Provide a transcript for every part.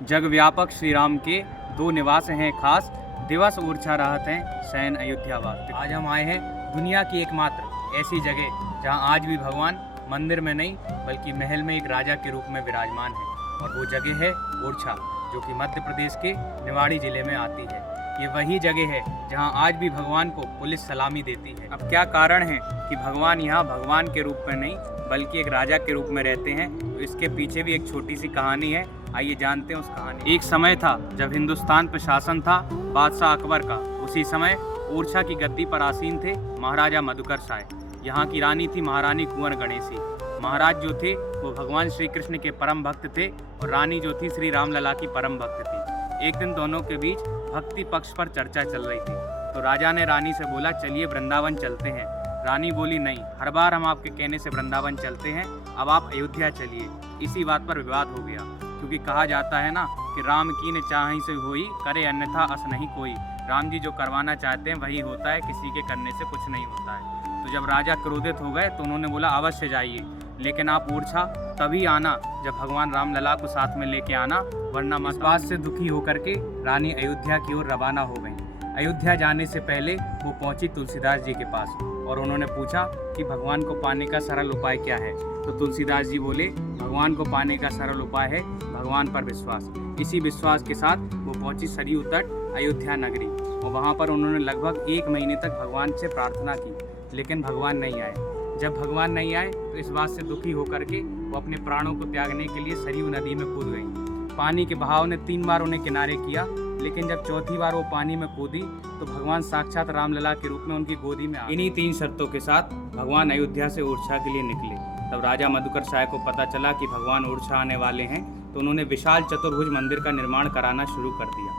जग व्यापक श्री राम के दो निवास हैं खास, दिवस ऊर्जा रहत हैं शयन अयोध्यावास। आज हम आए हैं दुनिया की एकमात्र ऐसी जगह जहां आज भी भगवान मंदिर में नहीं बल्कि महल में एक राजा के रूप में विराजमान है, और वो जगह है ओरछा, जो कि मध्य प्रदेश के निवाड़ी जिले में आती है। ये वही जगह है जहां आज भी भगवान को पुलिस सलामी देती है। अब क्या कारण है कि भगवान यहाँ भगवान के रूप में नहीं बल्कि एक राजा के रूप में रहते हैं, तो इसके पीछे भी एक छोटी सी कहानी है। आइए जानते हैं उस कहानी। एक समय था जब हिंदुस्तान पर शासन था बादशाह अकबर का। उसी समय ओरछा की गद्दी पर आसीन थे महाराजा मधुकर शाह। यहाँ की रानी थी महारानी कुंवर गणेशी। महाराज जो थे वो भगवान श्री कृष्ण के परम भक्त थे, और रानी जो थी श्री रामलला की परम भक्त थी। एक दिन दोनों के बीच भक्ति पक्ष पर चर्चा चल रही थी, तो राजा ने रानी से बोला, चलिए वृंदावन चलते हैं। रानी बोली, नहीं, हर बार हम आपके कहने से वृंदावन चलते हैं, अब आप अयोध्या चलिए। इसी बात पर विवाद हो गया, क्योंकि कहा जाता है ना कि राम की ने चाहि से होई, करे अन्यथा अस नहीं कोई। राम जी जो करवाना चाहते हैं वही होता है, किसी के करने से कुछ नहीं होता है। तो जब राजा क्रोधित हो गए तो उन्होंने बोला, अवश्य जाइए, लेकिन आप ओरछा तभी आना जब भगवान रामलला को साथ में लेके आना, वरना इस बात से दुखी होकर के रानी अयोध्या की ओर रवाना हो गई। अयोध्या जाने से पहले वो पहुंची तुलसीदास जी के पास, और उन्होंने पूछा कि भगवान को पाने का सरल उपाय क्या है। तो तुलसीदास जी बोले, भगवान को पाने का सरल उपाय है भगवान पर विश्वास। इसी विश्वास के साथ वो पहुंची सरयू तट अयोध्या नगरी, और वहाँ पर उन्होंने लगभग 1 महीने तक भगवान से प्रार्थना की, लेकिन भगवान नहीं आए। जब भगवान नहीं आए तो इस बात से दुखी होकर के वो अपने प्राणों को त्यागने के लिए सरयू नदी में कूद गई। पानी के बहाव ने 3 बार उन्हें किनारे किया, लेकिन जब चौथी बार वो पानी में कूदी तो भगवान साक्षात रामलला के रूप में उनकी गोदी में आ गए। इन्हीं 3 शर्तों के साथ भगवान अयोध्या से ओरछा के लिए निकले। तब राजा मधुकर शाह को पता चला कि भगवान ओरछा आने वाले हैं, तो उन्होंने विशाल चतुर्भुज मंदिर का निर्माण कराना शुरू कर दिया।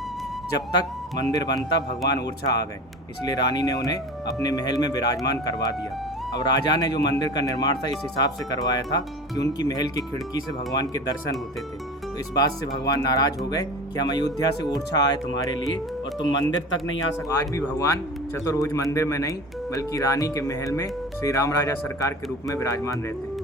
जब तक मंदिर बनता भगवान ओरछा आ गए, इसलिए रानी ने उन्हें अपने महल में विराजमान करवा दिया। अब राजा ने जो मंदिर का निर्माण था इस हिसाब से करवाया था कि उनकी महल की खिड़की से भगवान के दर्शन होते थे। तो इस बात से भगवान नाराज हो गए कि हम अयोध्या से ओरछा आए तुम्हारे लिए, और तुम मंदिर तक नहीं आ सकते। आज भी भगवान चतुर्भुज मंदिर में नहीं बल्कि रानी के महल में श्री राम राजा सरकार के रूप में विराजमान रहते हैं।